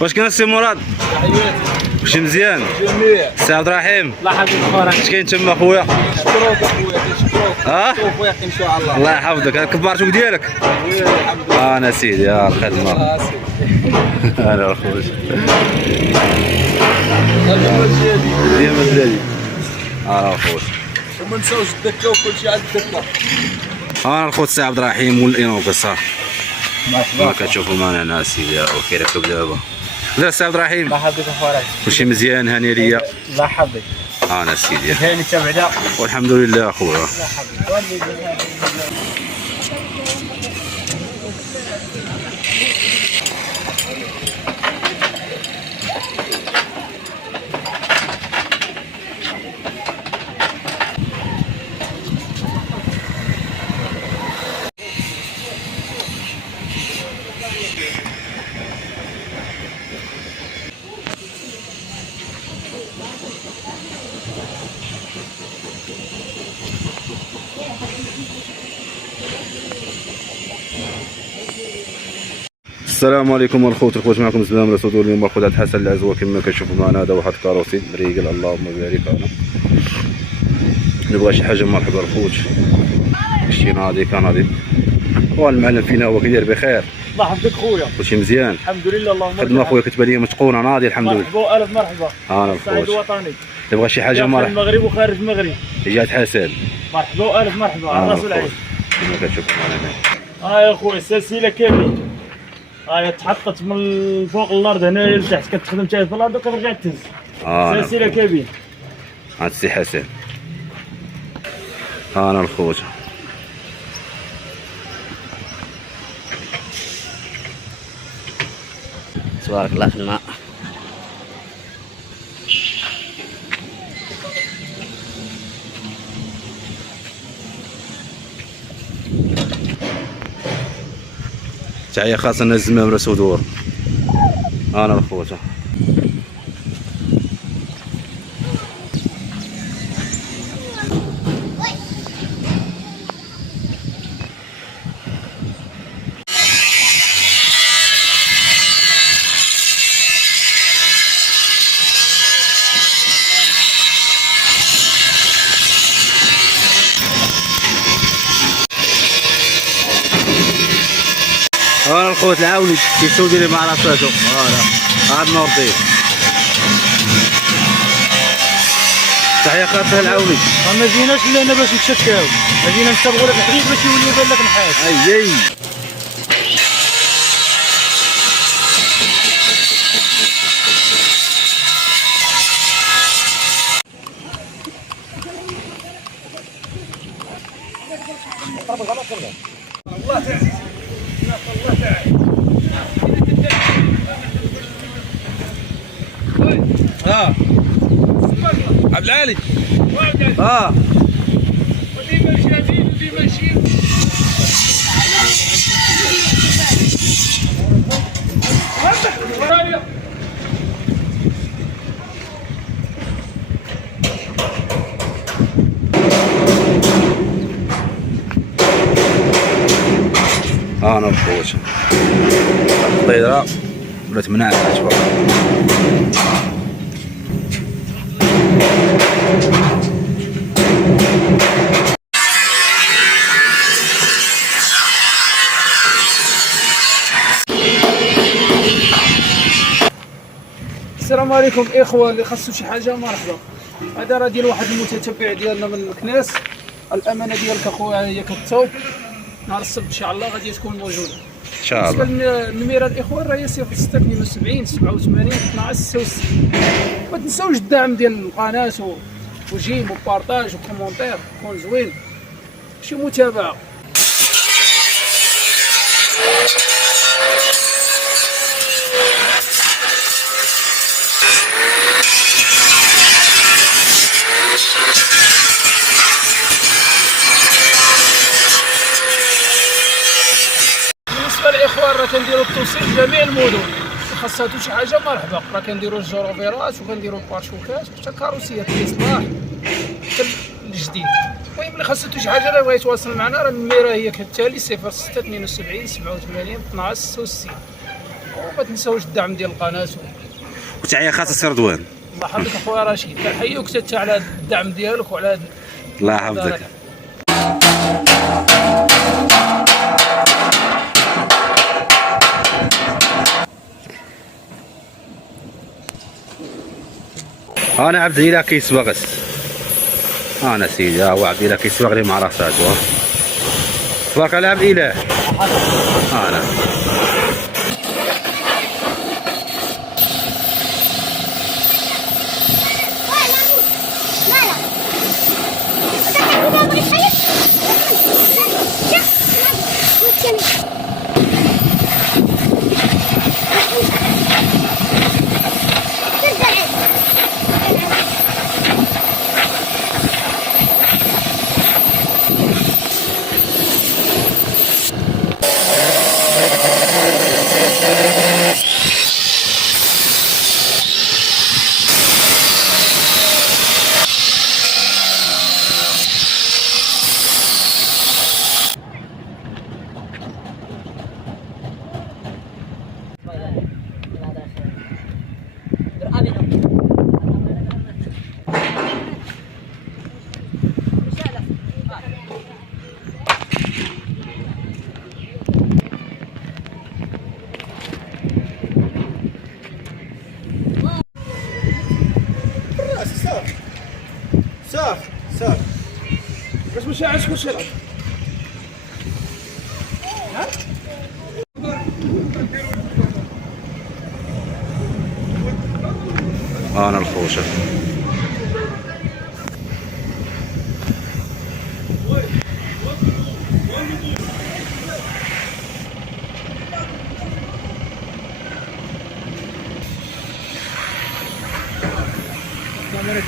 واش كاين السي مراد؟ تحياتي. واش مزيان؟ جميع. السي عبد الرحيم الله يحفظك اخويا. اش كاين تما خويا؟ شكروك اخويا شكروك. اه شوف وياك ان شاء الله. الله يحفظك. هاد كبارتوك ديالك؟ الحمد لله. انا سيدي يا الخدمه. انا اخويا ديما بلادي. انا اخويا وما نساوش الدكه وكل شيء على الدكه. انا الخوت السي عبد الرحيم والانوك صح. مرحبا. ما كتشوفوا معنا ناس سيدي وكيركب دابا. لا السي عبد الرحيم الله يحفظك اخويا. كلشي مزيان هاني ليا. الله يحفظك. انا سيدي هاني تبعدا. والحمد لله اخويا. الله يحفظك. السلام عليكم الخوت الخوت، معكم سلام رسول. اليوم الخوت عند حسن العزوه كما كتشوفوا معنا. هذا واحد كاروسي مريقل اللهم بارك. انا نبغى شي حاجه مرحبا الخوت. شي ناضي كناضي والمعلم فينا هو كيدير بخير. الله يحفظك خويا. كلشي مزيان الحمد لله اللهم بارك. خدمه خويا كتبان لي متقونه ناضي الحمد لله. مرحبا الف مرحبا. انا سعيد الخوت وطني. نبغى شي حاجه داخل مرحبا. المغرب وخارج المغرب. جات حسن مرحبا الف مرحبا على راس العين. كما كتشوفوا معنا. ها يا خويا السلسله كامل. هاي تحطت من فوق الارض هنا لتحت، كتخدم حتى في الارض وكترجع تهز. سلسله كابين. عاد السي حسن. انا الخوت تبارك الله في الماء. تحية خاصة لنا الزمام راس ودور. انا الخوت انا الخوت العاوني كيشوف ديري مع راساتو. هذا النور دير. تحية خاصة العاوني. ما جيناش لهنا باش نتشكاو، ما جينا نستبغوا لك الحديد باش يولي يبان لك نحاس. اي الله تعالى. الله تعالى. عبد العالي. وديما شادين وديما ماشيين. انا الخوت الطيرة ولات مناعة تبارك. السلام عليكم اخوه اللي خاصو شي حاجه مرحبا. هذا راه ديال واحد المتتبع ديالنا من الكناس. الامانه ديالك اخويا هي كتصوب. نهار السبت ان شاء الله غادي تكون موجوده ان شاء الله. بالنسبه للنميره الاخوان راه هي 0672 87 12 66. ما تنساوش الدعم ديال القناه وجيم وبارطاج وكومونتير يكون زوين، شي متابعه. بالنسبه للاخوان راه كنديروا التوصيل جميع المدن، خاصاتو شي حاجه مرحبا. راه كنديروا الجروفيرات وكنديروا البارشوكات وحتى كاروسيات الاصلاح حتى الجديد. المهم اللي خاصاتو شي حاجه راه بغا يتواصل معنا، راه النميره هي كالتالي 0672 87 12 66. وما تنساوش الدعم ديال القناه. وتحيه خاصه سي رضوان. الله يحفظك اخويا رشيد، كنحييك حتى على هذا الدعم ديالك وعلى هذا. الله يحفظك. انا عبد الاله كيسبغ. انا سيدي ها هو عبد الاله كيسبغ لي مع راساتو. تبارك الله عبد الاله. انا صافي باش ماشي عايش كلشي راه. انا الخوشه. كاميرا